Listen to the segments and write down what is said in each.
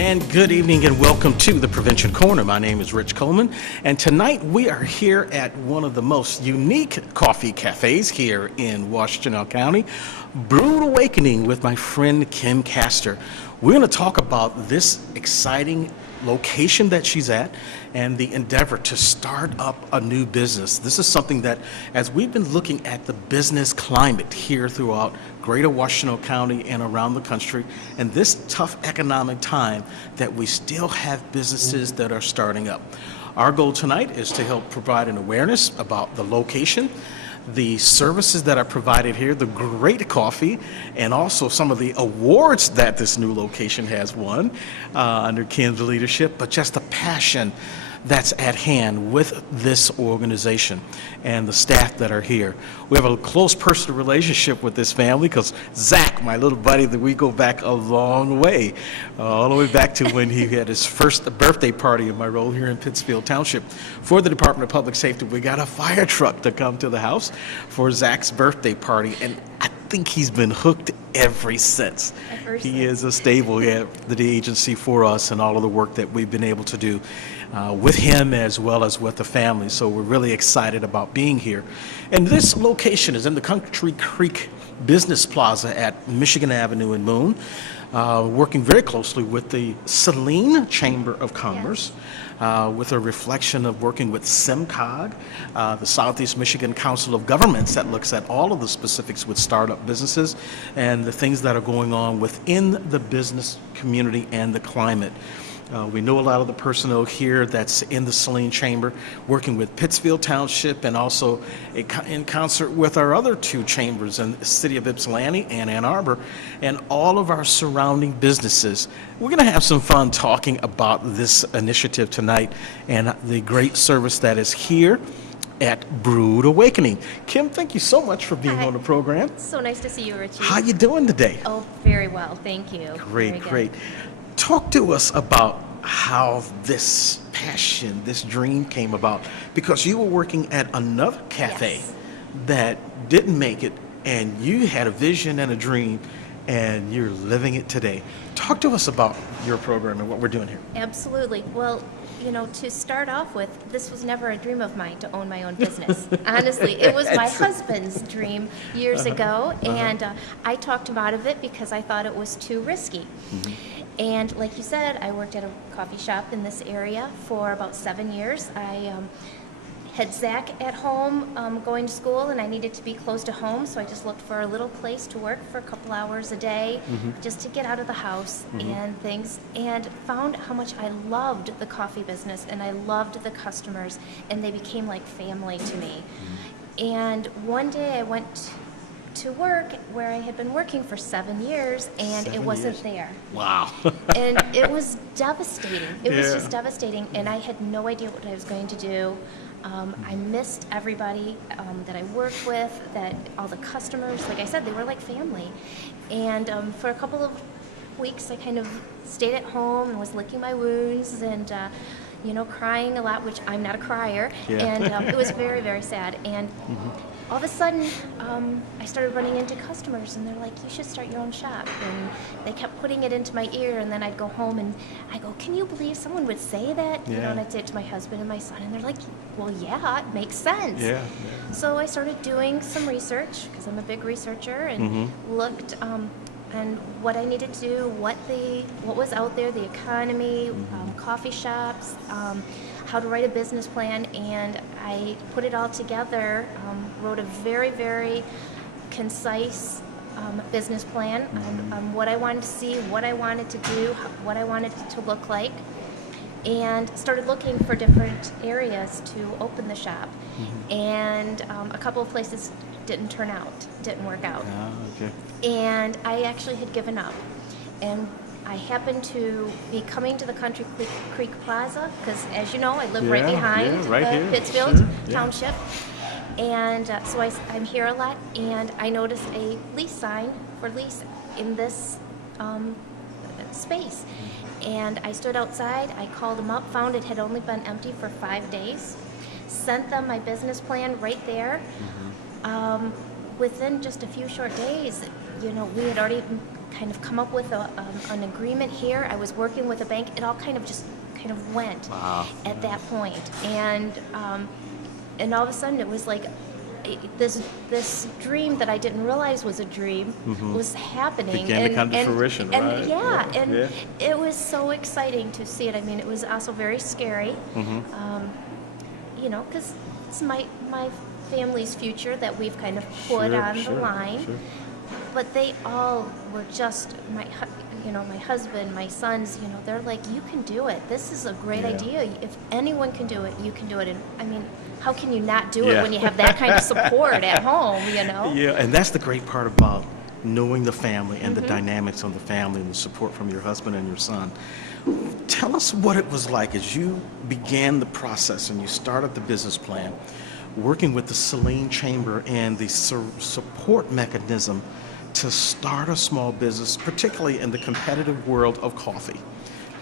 And good evening and welcome to the Prevention Corner. My name is Rich Coleman, and tonight we are here at one of the most unique coffee cafes here in Washington County, Brewed Awakening, with my friend Kim Kaster. We're going to talk about this exciting location that she's at and the endeavor to start up a new business. This is something that, as we've been looking at the business climate here throughout greater Washington County and around the country, and this tough economic time, that we still have businesses that are starting up. Our goal tonight is to help provide an awareness about the location, the services that are provided here, the great coffee, and also some of the awards that this new location has won under Kim's leadership, but just the passion that's at hand with this organization and the staff that are here. We have a close personal relationship with this family because Zack, my little buddy, that we go back a long way, all the way back to when he had his first birthday party in my role here in Pittsfield Township for the Department of Public Safety. We got a fire truck to come to the house for Zack's birthday party, and I think he's been hooked ever since. He is a staple at the agency for us and all of the work that we've been able to do with him as well as with the family. So we're really excited about being here. And this location is in the Country Creek Business Plaza at Michigan Avenue in Moon, working very closely with the Saline Chamber of Commerce, with a reflection of working with SEMCOG, the Southeast Michigan Council of Governments, that looks at all of the specifics with startup businesses and the things that are going on within the business community and the climate. We know a lot of the personnel here that's in the Saline Chamber, working with Pittsfield Township and also in concert with our other two chambers in the city of Ypsilanti and Ann Arbor and all of our surrounding businesses. We're going to have some fun talking about this initiative tonight and the great service that is here at Brewed Awakening. Kim, thank you so much for being on the program. It's so nice to see you, Richie. How you doing today? Oh, very well, thank you. Great. Talk to us about how this passion, this dream came about, because you were working at another cafe that didn't make it, and you had a vision and a dream, and you're living it today. Talk to us about your program and what we're doing here. Absolutely. Well, you know, to start off with, this was never a dream of mine to own my own business. Honestly, it was my husband's dream years ago, and I talked him out of it because I thought it was too risky. And like you said, I worked at a coffee shop in this area for about 7 years. I had Zack at home going to school, and I needed to be close to home, so I just looked for a little place to work for a couple hours a day just to get out of the house and things, and found how much I loved the coffee business and I loved the customers, and they became like family to me. And one day I went to work where I had been working for 7 years, and it wasn't there. Wow. And it was devastating. It was just devastating, and I had no idea what I was going to do. I missed everybody that I worked with, that all the customers, like I said, they were like family. And for a couple of weeks, I kind of stayed at home and was licking my wounds and you know, crying a lot, which I'm not a crier, and it was very, very sad. And all of a sudden, I started running into customers, and they're like, you should start your own shop. And they kept putting it into my ear, and then I'd go home and I go, can you believe someone would say that? You know, and I'd say it to my husband and my son, and they're like, well, yeah, it makes sense. So I started doing some research, because I'm a big researcher, and looked and what I needed to do, what was out there, the economy, coffee shops, how to write a business plan, and I put it all together, wrote a very, very concise business plan on what I wanted to see, what I wanted to do, what I wanted it to look like, and started looking for different areas to open the shop. And a couple of places didn't work out. And I actually had given up. And I happened to be coming to the Country Creek Plaza, because as you know, I live right behind Pittsfield Township. And so I'm here a lot, and I noticed a lease sign for lease in this space. And I stood outside, I called them up, found it had only been empty for 5 days, sent them my business plan right there. within just a few short days, we had already kind of come up with an agreement here. I was working with a bank. It all kind of went at that point. And all of a sudden it was like this dream that I didn't realize was a dream was happening. Began to come to fruition, right? Yeah, it was so exciting to see it. I mean, it was also very scary, because it's my family's future that we've kind of put on the line. Sure. But they all were just my husband, my sons. They're like, you can do it. This is a great idea. If anyone can do it, you can do it. And I mean, how can you not do it when you have that kind of support at home? Yeah, and that's the great part about knowing the family and the dynamics of the family and the support from your husband and your son. Tell us what it was like as you began the process and you started the business plan, working with the Saline Chamber and the support mechanism to start a small business, particularly in the competitive world of coffee.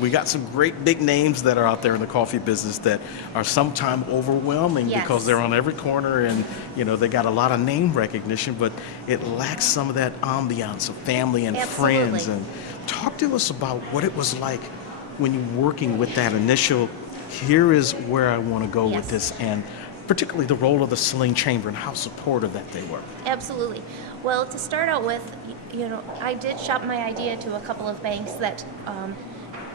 We got some great big names that are out there in the coffee business that are sometimes overwhelming because they're on every corner and they got a lot of name recognition, but it lacks some of that ambiance of family and friends. And talk to us about what it was like when you were working with that initial, here is where I want to go with this, and particularly the role of the Saline Chamber and how supportive that they were. Absolutely. Well, to start out with, I did shop my idea to a couple of banks that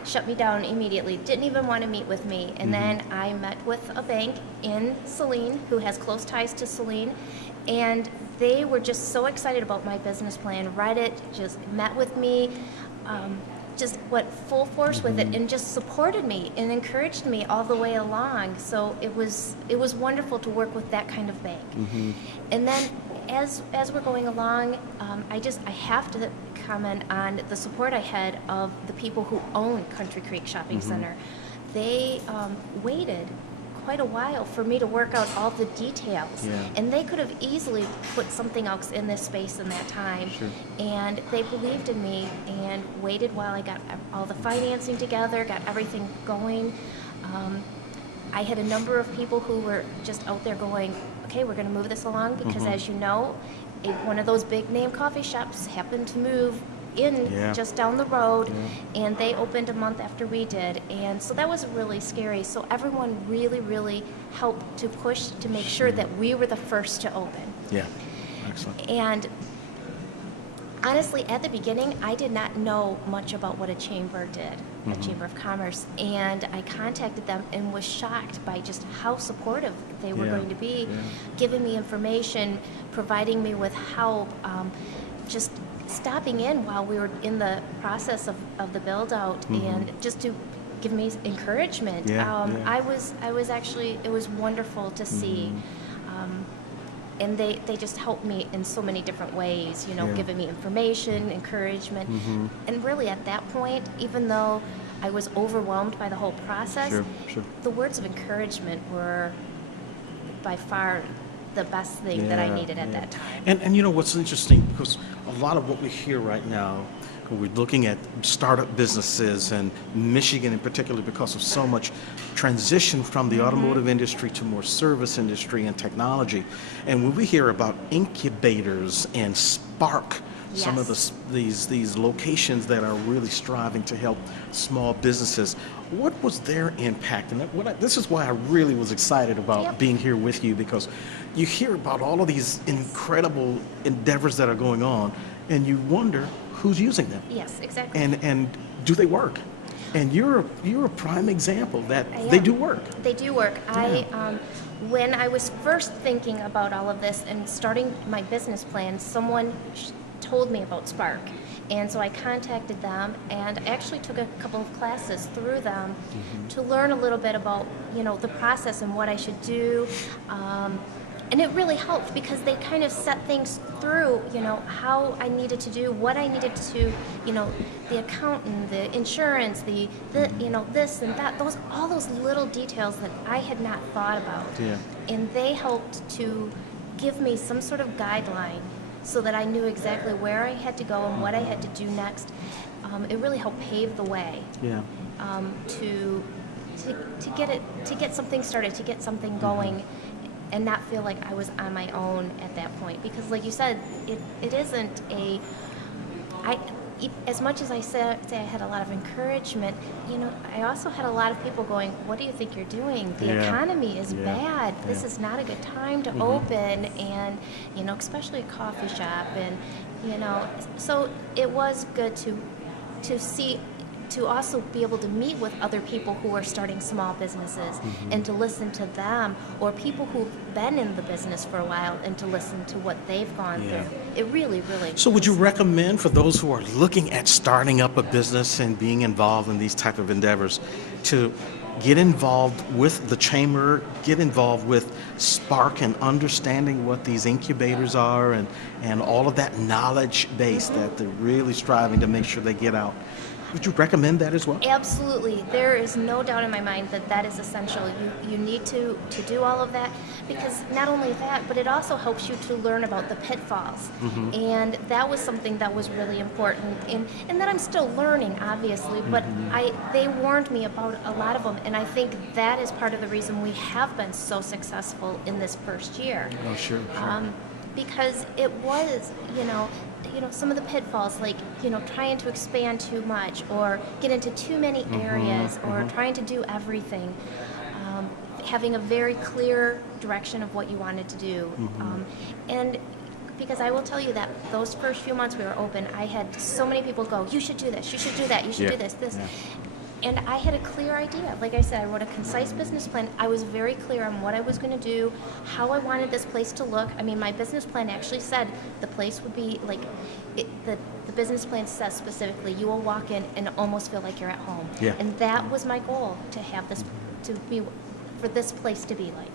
shut me down immediately, didn't even want to meet with me. And then I met with a bank in Saline who has close ties to Saline, and they were just so excited about my business plan, read it, just met with me, just went full force with it and just supported me and encouraged me all the way along. So it was wonderful to work with that kind of bank. And then as we're going along, I have to comment on the support I had of the people who own Country Creek Shopping Center. They waited quite a while for me to work out all the details. And they could have easily put something else in this space in that time. And they believed in me and waited while I got all the financing together, got everything going. I had a number of people who were just out there going, okay, we're going to move this along because as you know, one of those big name coffee shops happened to move in just down the road, and they opened a month after we did, and so that was really scary. So everyone really, really helped to push to make sure that we were the first to open. Yeah, excellent. And honestly, at the beginning, I did not know much about what a chamber did, a Chamber of Commerce, and I contacted them and was shocked by just how supportive they were going to be, giving me information, providing me with help, just stopping in while we were in the process of the build out and just to give me encouragement. I was actually, it was wonderful to see. And they just helped me in so many different ways, giving me information, encouragement. And really at that point, even though I was overwhelmed by the whole process, the words of encouragement were by far the best thing that I needed at that time. And what's interesting, because a lot of what we hear right now, we're looking at startup businesses and Michigan in particular because of so much transition from the automotive industry to more service industry and technology. And when we hear about incubators and Spark, some of these locations that are really striving to help small businesses, what was their impact? And this is why I really was excited about being here with you, because you hear about all of these incredible endeavors that are going on, and you wonder who's using them. Yes, exactly. And do they work? And you're a prime example that they do work. They do work. When I was first thinking about all of this and starting my business plan, someone told me about Spark. And so I contacted them and actually took a couple of classes through them to learn a little bit about, the process and what I should do. And it really helped because they kind of set things through, how I needed to do, what I needed to, the accountant, the insurance, the this and that, all those little details that I had not thought about. And they helped to give me some sort of guideline so that I knew exactly where I had to go and what I had to do next. It really helped pave the way to get something started, to get something going. and not feel like I was on my own at that point. Because like you said, it isn't as much as I say I had a lot of encouragement, I also had a lot of people going, what do you think you're doing? The economy is bad. This is not a good time to open, and, especially a coffee shop. And, so it was good to see, to also be able to meet with other people who are starting small businesses and to listen to them, or people who've been in the business for a while and to listen to what they've gone through. It really, really. So would you recommend for those who are looking at starting up a business and being involved in these type of endeavors to get involved with the chamber, get involved with Spark and understanding what these incubators are and all of that knowledge base that they're really striving to make sure they get out? Would you recommend that as well? Absolutely. There is no doubt in my mind that that is essential. You need to do all of that, because not only that, but it also helps you to learn about the pitfalls. And that was something that was really important, and that I'm still learning, obviously, but they warned me about a lot of them, and I think that is part of the reason we have been so successful in this first year. Oh, sure. Because it was, some of the pitfalls, like, trying to expand too much or get into too many areas or trying to do everything. Having a very clear direction of what you wanted to do. And because I will tell you that those first few months we were open, I had so many people go, you should do this, you should do that, you should do this. And I had a clear idea. Like I said, I wrote a concise business plan. I was very clear on what I was going to do, how I wanted this place to look. I mean, my business plan actually said the place would be like, the business plan says specifically, you will walk in and almost feel like you're at home. And that was my goal, to have this, for this place to be like.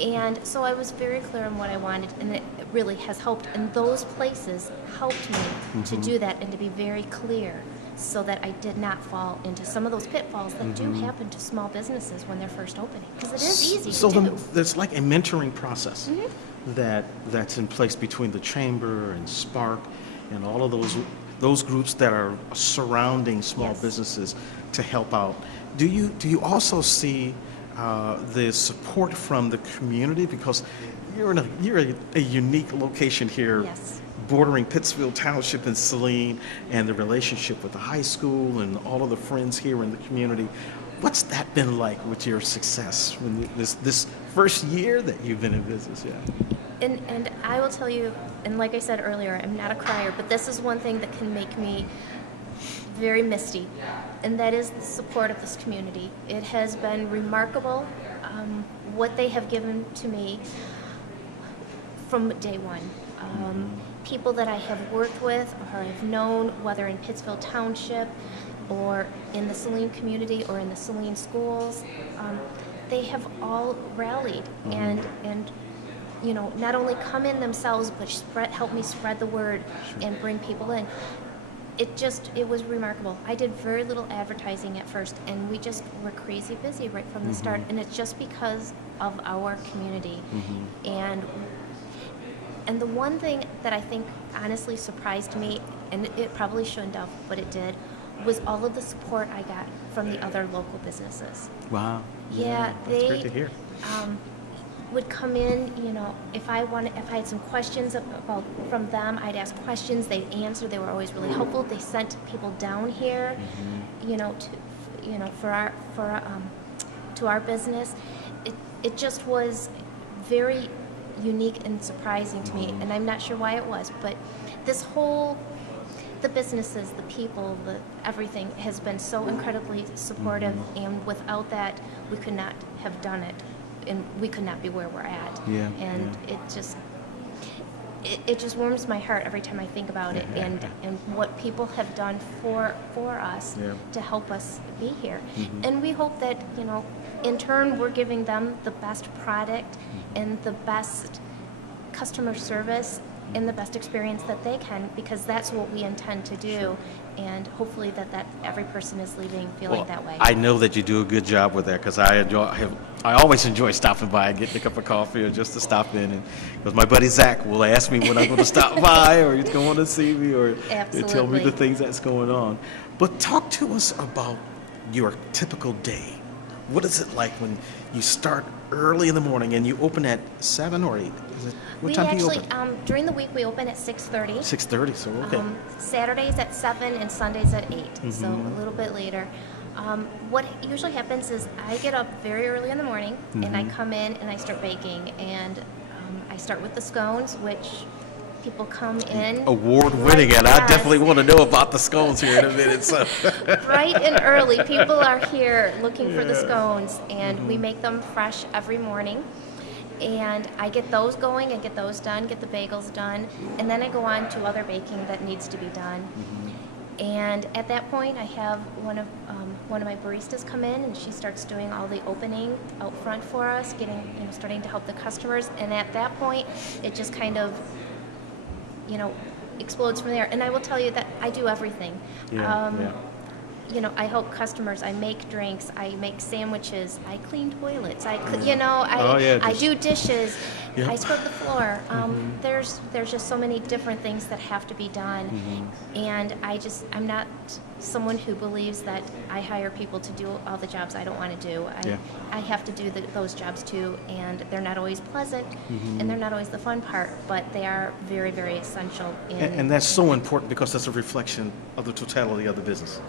And so I was very clear on what I wanted, and it really has helped. And those places helped me to do that and to be very clear, so that I did not fall into some of those pitfalls that do happen to small businesses when they're first opening, because it is easy to do. So there's like a mentoring process that's in place between the chamber and Spark and all of those groups that are surrounding small businesses to help out. Do you also see the support from the community, because you're a unique location here? Bordering Pittsfield Township and Saline, and the relationship with the high school and all of the friends here in the community. What's that been like with your success when this first year that you've been in business? And I will tell you, and like I said earlier, I'm not a crier, but this is one thing that can make me very misty, and that is the support of this community. It has been remarkable what they have given to me from day one. People that I have worked with or have known, whether in Pittsfield Township or in the Saline community or in the Saline schools, they have all rallied and not only come in themselves, but help me spread the word and bring people in. It was remarkable. I did very little advertising at first, and we just were crazy busy right from the start, and it's just because of our community. And the one thing that I think honestly surprised me, and it probably shouldn't have, but it did, was all of the support I got from the other local businesses. Wow. Yeah, that's great to hear. Would come in, if I had some questions from them, I'd ask questions, they'd answer, they were always really helpful. They sent people down here, to our business. It just was very unique and surprising to me, and I'm not sure why it was, but the businesses, the people, everything has been so incredibly supportive, and without that, we could not have done it, and we could not be where we're at. It just warms my heart every time I think about it, and what people have done for us to help us be here. And we hope that, in turn, we're giving them the best product and the best customer service and the best experience that they can, because that's what we intend to do. And hopefully that every person is leaving feeling that way. I know that you do a good job with that, because I always enjoy stopping by and getting a cup of coffee or just to stop in. And because my buddy Zack will ask me when I'm going to stop by, or he's going to see me, or tell me the things that's going on. But talk to us about your typical day. What is it like when you start early in the morning, and you open at 7 or 8. Is it, what We time do you actually, open? during the week, we open at 6:30. 6:30. So okay. Saturdays at 7 and Sundays at 8, so Mm-hmm. a little bit later. What usually happens is I get up very early in the morning and I Mm-hmm. come in and I start baking. And I start with the scones, which people come in. Award-winning, and I Yes. definitely want to know about the scones here in a minute. So. Bright and early, people are here looking for the scones, and Mm-hmm. we make them fresh every morning. And I get those going and get those done, get the bagels done, and then I go on to other baking that needs to be done. Mm-hmm. And at that point, I have one of my baristas come in, and she starts doing all the opening out front for us, starting to help the customers. And at that point, it just kind of, explodes from there. And I will tell you that I do everything. Yeah. I help customers. I make drinks. I make sandwiches. I clean toilets. Oh, yeah, I just- do dishes. Yeah. I scrub the floor. There's just so many different things that have to be done, and I'm not someone who believes that I hire people to do all the jobs I don't want to do. I have to do those jobs too, and they're not always pleasant, and they're not always the fun part, but they are very, very essential. And that's so important because that's a reflection of the totality of the business.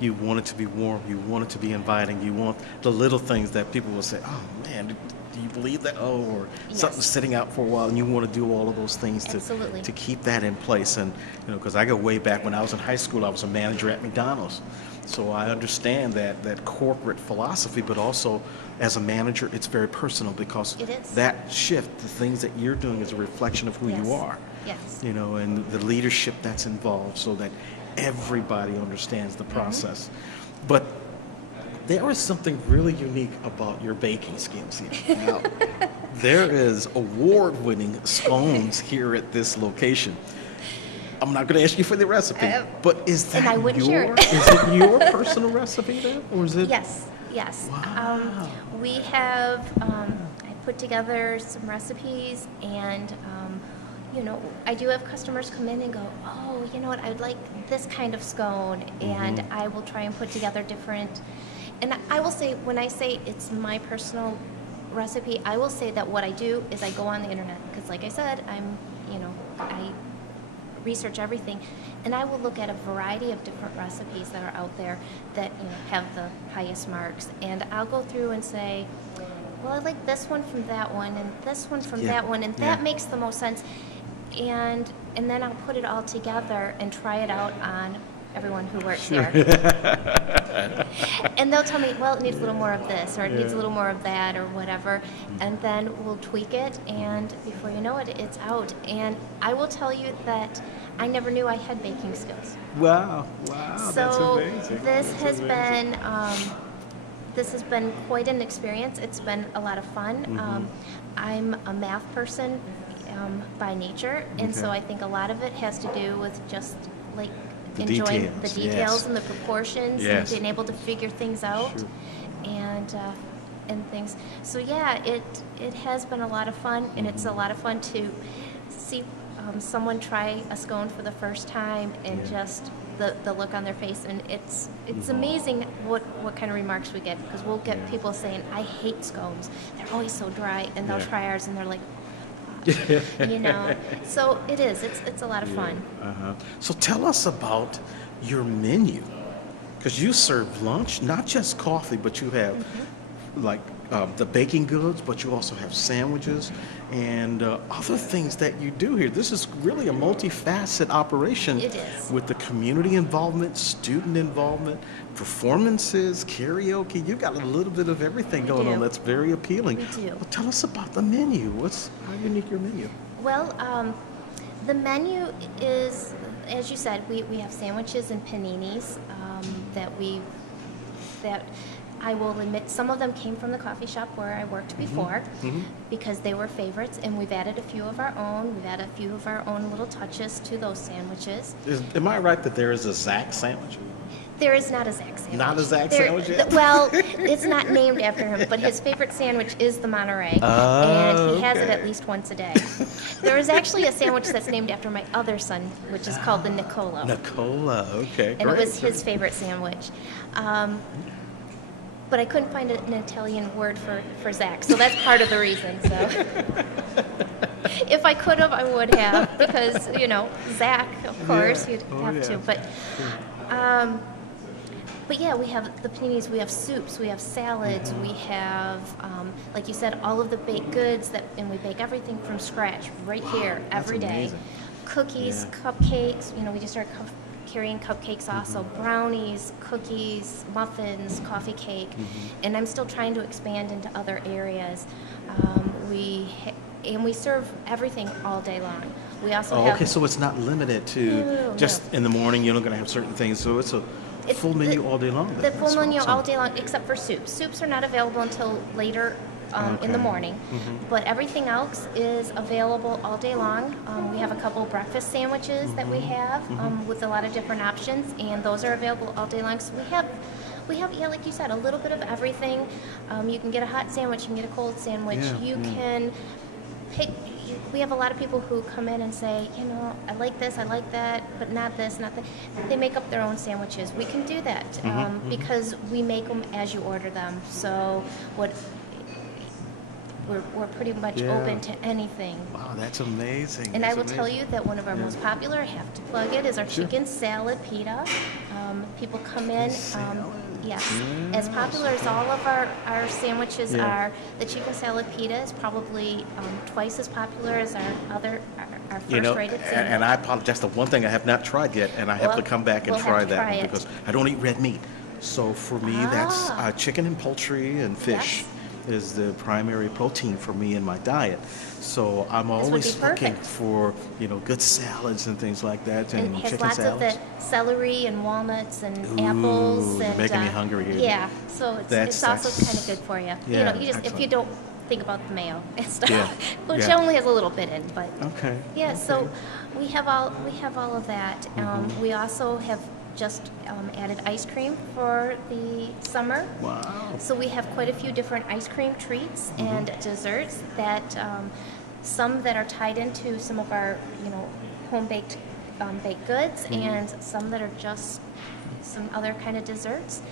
You want it to be warm. You want it to be inviting. You want the little things that people will say, "Oh man, do you believe that?" Oh, or Yes. something's sitting out for a while, and you want to do all of those things Absolutely. to keep that in place. And because I go way back when I was in high school, I was a manager at McDonald's, so I understand that corporate philosophy. But also, as a manager, it's very personal because It is. that shift, the things that you're doing, is a reflection of who Yes. you are. Yes. And the leadership that's involved so that everybody understands the process. But there is something really unique about your baking skills here. Now, there is award-winning scones here at this location. I'm not going to ask you for the recipe, but is that And I wouldn't share it. is it your personal recipe then, or is it? Yes. Wow. We have, I put together some recipes, and, I do have customers come in and go, "Oh, you know what, I'd like this kind of scone," and I will try and put together different, and I will say, when I say it's my personal recipe, I will say that what I do is I go on the internet, because like I said, I research everything, and I will look at a variety of different recipes that are out there that have the highest marks, and I'll go through and say, well, I like this one from that one, and this one from Yeah, that one, and yeah. that makes the most sense, and then I'll put it all together and try it out on everyone who works here. And they'll tell me, well, it needs a little more of this, or it needs a little more of that, or whatever. And then we'll tweak it, and before you know it, it's out. And I will tell you that I never knew I had baking skills. Wow, So this has been quite an experience. It's been a lot of fun. I'm a math person by nature, and so Okay. I think a lot of it has to do with just like The enjoying details, the details yes. and the proportions, and Yes. being able to figure things out. Sure. And things. So yeah, it has been a lot of fun, and it's a lot of fun to see someone try a scone for the first time, and just the look on their face, and it's amazing what kind of remarks we get, because we'll get people saying, "I hate scones. They're always so dry," and they'll Yeah. try ours, and they're like, So it is. It's a lot of fun. So tell us about your menu, because you serve lunch, not just coffee, but you have like the baking goods, but you also have sandwiches and other things that you do here. This is really a multifaceted operation. It is. With the community involvement, student involvement, performances, karaoke. You got a little bit of everything going on. do. That's very appealing. We do. Well, tell us about the menu. How unique your menu? Well, the menu is, as you said, we have sandwiches and paninis that I will admit, some of them came from the coffee shop where I worked before, because they were favorites, and we've added a few of our own. We've added a few of our own little touches to those sandwiches. Am I right that there is a Zack sandwich? There is not a Zack sandwich. Not a Zack sandwich yet? Well, it's not named after him, but his favorite sandwich is the Monterey, Oh, and he has it okay. at least once a day. There is actually a sandwich that's named after my other son, which is called the Nicolo. Nicola, okay, And great. it was his favorite sandwich. but I couldn't find an Italian word for Zack, so that's part of the reason. So, if I could have, I would have, because Zack, of course, you'd have to. But yeah, we have the paninis, we have soups, we have salads, we have, like you said, all of the baked goods and we bake everything from scratch right here every day. Amazing. Cookies, cupcakes. We just started carrying cupcakes also, brownies, cookies, muffins, coffee cake, and I'm still trying to expand into other areas. And we serve everything all day long. We also have... Okay, so it's not limited to just in the morning, you're not going to have certain things, so it's a full menu all day long. The full menu all day long, except for soups. Soups are not available until later in the morning, but everything else is available all day long. We have a couple breakfast sandwiches that we have with a lot of different options, and those are available all day long. So we have, like you said, a little bit of everything. You can get a hot sandwich, you can get a cold sandwich, you can pick. We have a lot of people who come in and say, I like this, I like that, but not this, not that. They make up their own sandwiches. We can do that because we make them as you order them. So we're pretty much open to anything. Wow, that's amazing. And I will tell you that one of our most popular, I have to plug it, is our chicken salad pita. People come in, yes. As popular as all of our sandwiches are, the chicken salad pita is probably twice as popular as our first-rated sandwich. And I apologize, the one thing I have not tried yet, and I have to come back and try that one because I don't eat red meat. So for me, that's chicken and poultry and fish. Is the primary protein for me in my diet. So I'm always looking for, good salads and things like that. And it has chicken lots salads. of the celery and walnuts and apples. And, making me hungry here. Yeah, so it's also kind of good for you. Yeah, you just, if you don't think about the mayo and stuff, which Yeah. only has a little bit in, but. Okay. Yeah, so we have all of that. We also have just added ice cream for the summer. Wow. So we have quite a few different ice cream treats and desserts that some that are tied into some of our home baked baked goods and some that are just some other kind of desserts.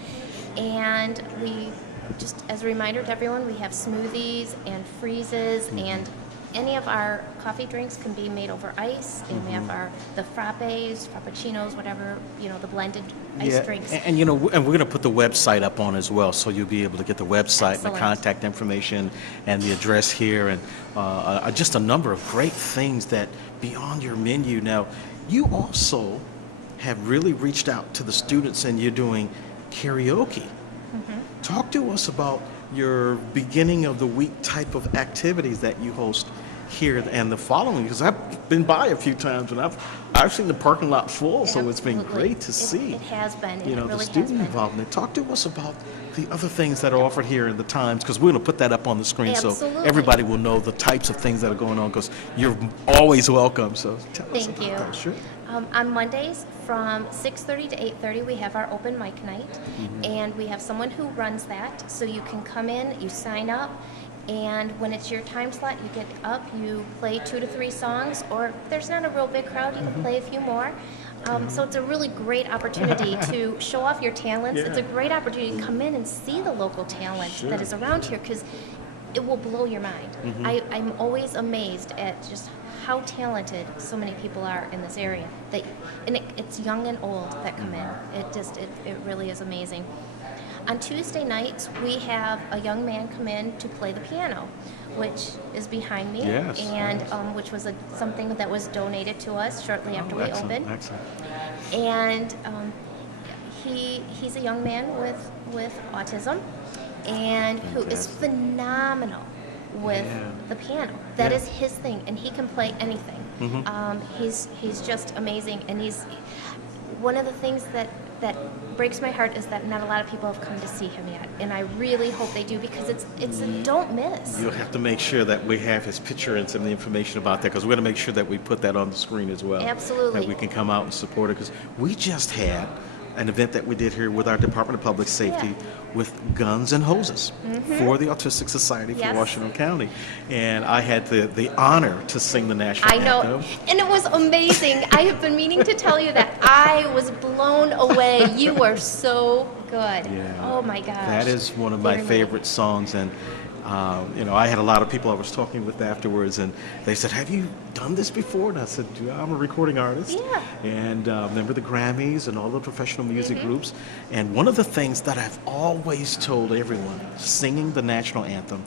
And we just as a reminder to everyone, we have smoothies and freezes and any of our coffee drinks can be made over ice, and we have the frappes, frappuccinos, whatever, the blended ice drinks. And we're going to put the website up on as well, so you'll be able to get the website and the contact information and the address here, and just a number of great things that beyond your menu. Now, you also have really reached out to the students, and you're doing karaoke. Talk to us about your beginning of the week type of activities that you host here and the following, because I've been by a few times and I've seen the parking lot full, so it's been great to see. It has been. The student involvement. Talk to us about the other things that are offered here in the times, because we're going to put that up on the screen so everybody will know the types of things that are going on, because you're always welcome. So tell us about that. Sure. On Mondays from 6:30 to 8:30 we have our open mic night, and we have someone who runs that, so you can come in, you sign up, and when it's your time slot, you get up, you play 2 to 3 songs, or if there's not a real big crowd, you can play a few more. So it's a really great opportunity to show off your talents. It's a great opportunity to come in and see the local talent that is around here, because it will blow your mind. I'm always amazed at just how talented so many people are in this area. It's young and old that come in. It really is amazing. On Tuesday nights, we have a young man come in to play the piano, which is behind me, and which was something that was donated to us shortly after we opened. Excellent. And he's a young man with autism, and who is phenomenal with the piano. That is his thing, and he can play anything. He's just amazing, and he's one of the things that breaks my heart is that not a lot of people have come to see him yet, and I really hope they do, because it's a don't miss. You'll have to make sure that we have his picture and some of the information about that, because we're going to make sure that we put that on the screen as well. Absolutely. That we can come out and support it, because we just had an event that we did here with our Department of Public Safety with guns and hoses for the Autistic Society for Washington County. And I had the honor to sing the national anthem. I know, and it was amazing. I have been meaning to tell you that. I was blown away. You were so good. Yeah. Oh my gosh. That is one of my favorite songs, and you know, I had a lot of people I was talking with afterwards, and they said, "Have you done this before?" And I said, "Yeah, I'm a recording artist, and member of the Grammys and all the professional music groups." And one of the things that I've always told everyone, singing the national anthem,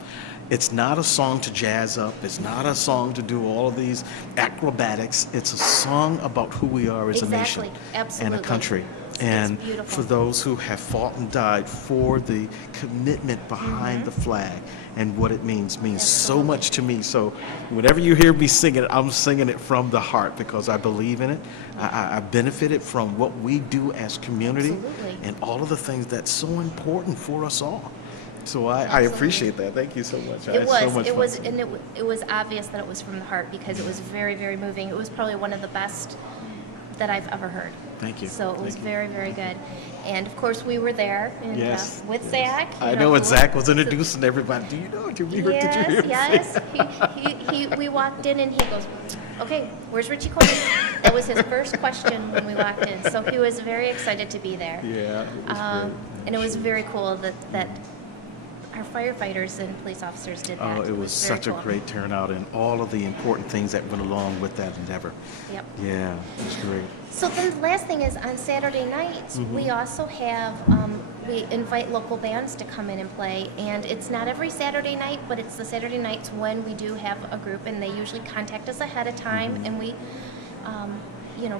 it's not a song to jazz up. It's not a song to do all of these acrobatics. It's a song about who we are as a nation and a country. And for those who have fought and died for the commitment behind the flag and what it means so much to me. So whenever you hear me sing it, I'm singing it from the heart because I believe in it. I benefited from what we do as community and all of the things that's so important for us all. So I appreciate that. Thank you so much. It was obvious that it was from the heart because it was very, very moving. It was probably one of the best that I've ever heard. Thank you. So it was very, very good. And of course, we were there with Zack. I know, and Zack was introducing everybody. Do you know? Did you hear? Yes. We walked in and he goes, "Okay, where's Richie Coleman?" That was his first question when we walked in. So he was very excited to be there. Yeah. And it was very cool that our firefighters and police officers did that. Oh, it was such a great turnout and all of the important things that went along with that endeavor. Yep. Yeah, it was great. So then the last thing is on Saturday nights, we also have, we invite local bands to come in and play. And it's not every Saturday night, but it's the Saturday nights when we do have a group, and they usually contact us ahead of time, and we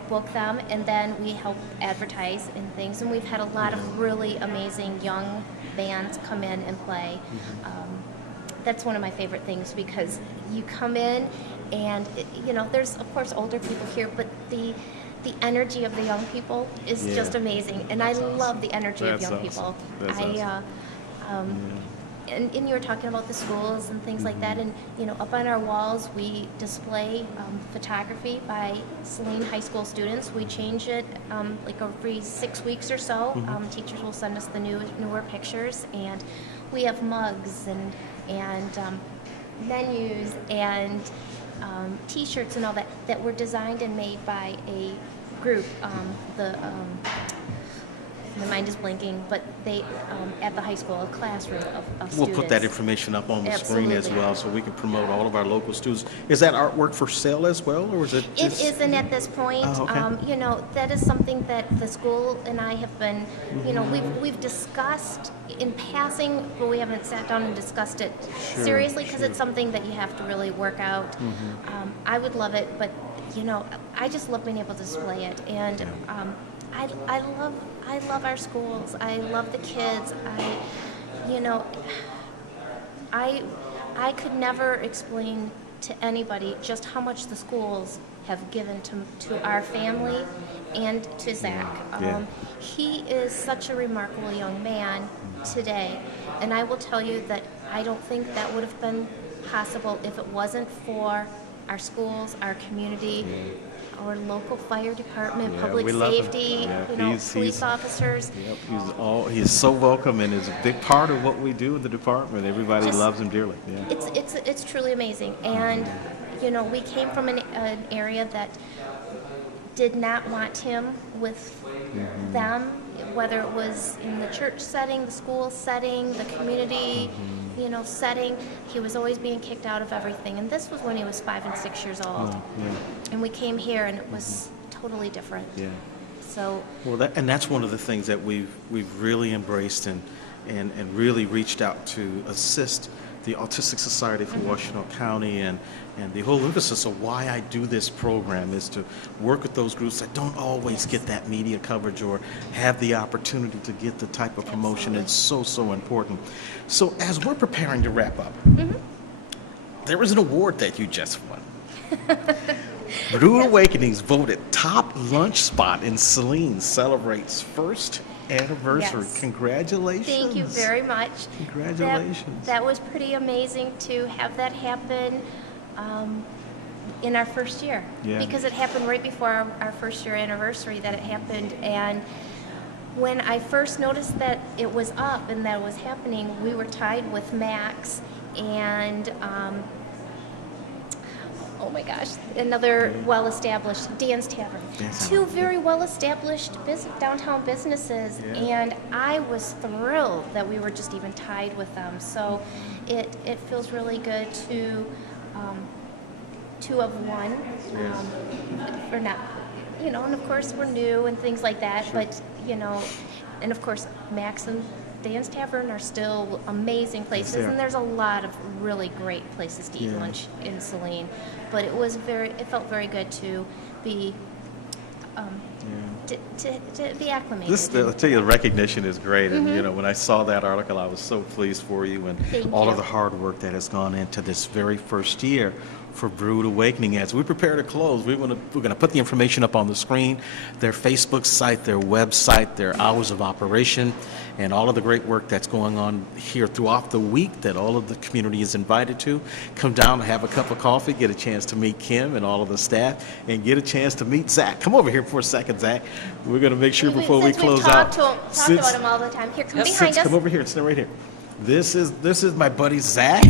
book them, and then we help advertise and things. And we've had a lot of really amazing young bands come in and play. That's one of my favorite things because you come in and, there's of course older people here, but the energy of the young people is just amazing. And I love the energy of young people. And you were talking about the schools and things like that, and up on our walls we display photography by Saline High School students. We change it like every 6 weeks or so. Teachers will send us the newer pictures, and we have mugs and menus and T-shirts and all that were designed and made by a group. My mind is blanking, but they, at the high school, a classroom of students. We'll put that information up on the screen as well so we can promote all of our local students. Is that artwork for sale as well, or is it just... It isn't at this point. Oh, okay. That is something that the school and I have been, we've discussed in passing, but we haven't sat down and discussed it seriously because it's something that you have to really work out. I would love it, but, I just love being able to display it. And I love our schools. I love the kids. I could never explain to anybody just how much the schools have given to our family and to Zack. He is such a remarkable young man today, and I will tell you that I don't think that would have been possible if it wasn't for our schools, our community, our local fire department, public safety, police officers. He is so welcome and is a big part of what we do in the department. Everybody loves him dearly. Yeah. It's truly amazing. And we came from an area that did not want him with them, whether it was in the church setting, the school setting, the community setting. He was always being kicked out of everything. And this was when he was 5 and 6 years old. And we came here and it was totally different. Yeah. So. Well, that's one of the things that we've really embraced and really reached out to assist the Autistic Society for Washington County, and the whole emphasis of why I do this program is to work with those groups that don't always get that media coverage or have the opportunity to get the type of promotion. It's so important. So as we're preparing to wrap up, there was an award that you just won. Brewed Awakenings voted top lunch spot in Saline celebrates first anniversary. Yes. Congratulations. Thank you very much. Congratulations. That was pretty amazing to have that happen in our first year. Yeah. Because it happened right before our first year anniversary that it happened. And when I first noticed that it was up and that it was happening, we were tied with Max and oh my gosh, another well-established Dan's Tavern. Two very well-established downtown businesses, and I was thrilled that we were just even tied with them. So it feels really good to two of one. We're not, and of course we're new and things like that, but and of course Max and Dan's Tavern are still amazing places, and there's a lot of really great places to eat lunch in Saline. But it felt very good to be to be acclimated. I'll tell you, the recognition is great, and when I saw that article, I was so pleased for you and all of the hard work that has gone into this very first year for Brewed Awakening. As we prepare to close, we're going to put the information up on the screen, their Facebook site, their website, their hours of operation, and all of the great work that's going on here throughout the week that all of the community is invited to. Come down and have a cup of coffee, get a chance to meet Kim and all of the staff, and get a chance to meet Zack. Come over here for a second, Zack. We're going to make sure before we close out. Talked about him all the time. Here, come behind us. Come over here. Sit right here. This is my buddy Zack,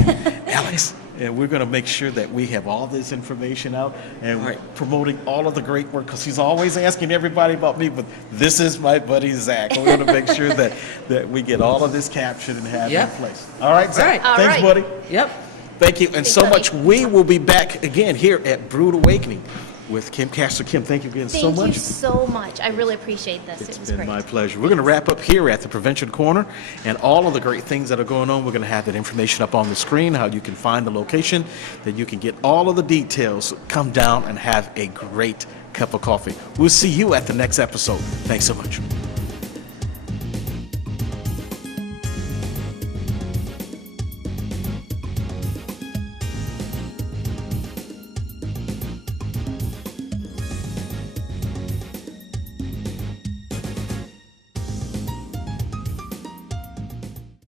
Alex. And we're going to make sure that we have all this information out and promoting all of the great work, because he's always asking everybody about me, but this is my buddy Zack. We're going to make sure that we get all of this captured and have in place. All right, Zack. All Thanks, right. buddy. Yep. Thank you. And Thanks, so buddy. much. We will be back again here at Brewed Awakening with Kim Kaster. Kim, thank you again so much. Thank you so much. I really appreciate this. It's It was been great. my pleasure. We're going to wrap up here at the Prevention Corner, and all of the great things that are going on. We're going to have that information up on the screen, how you can find the location, that you can get all of the details. Come down and have a great cup of coffee. We'll see you at the next episode. Thanks so much.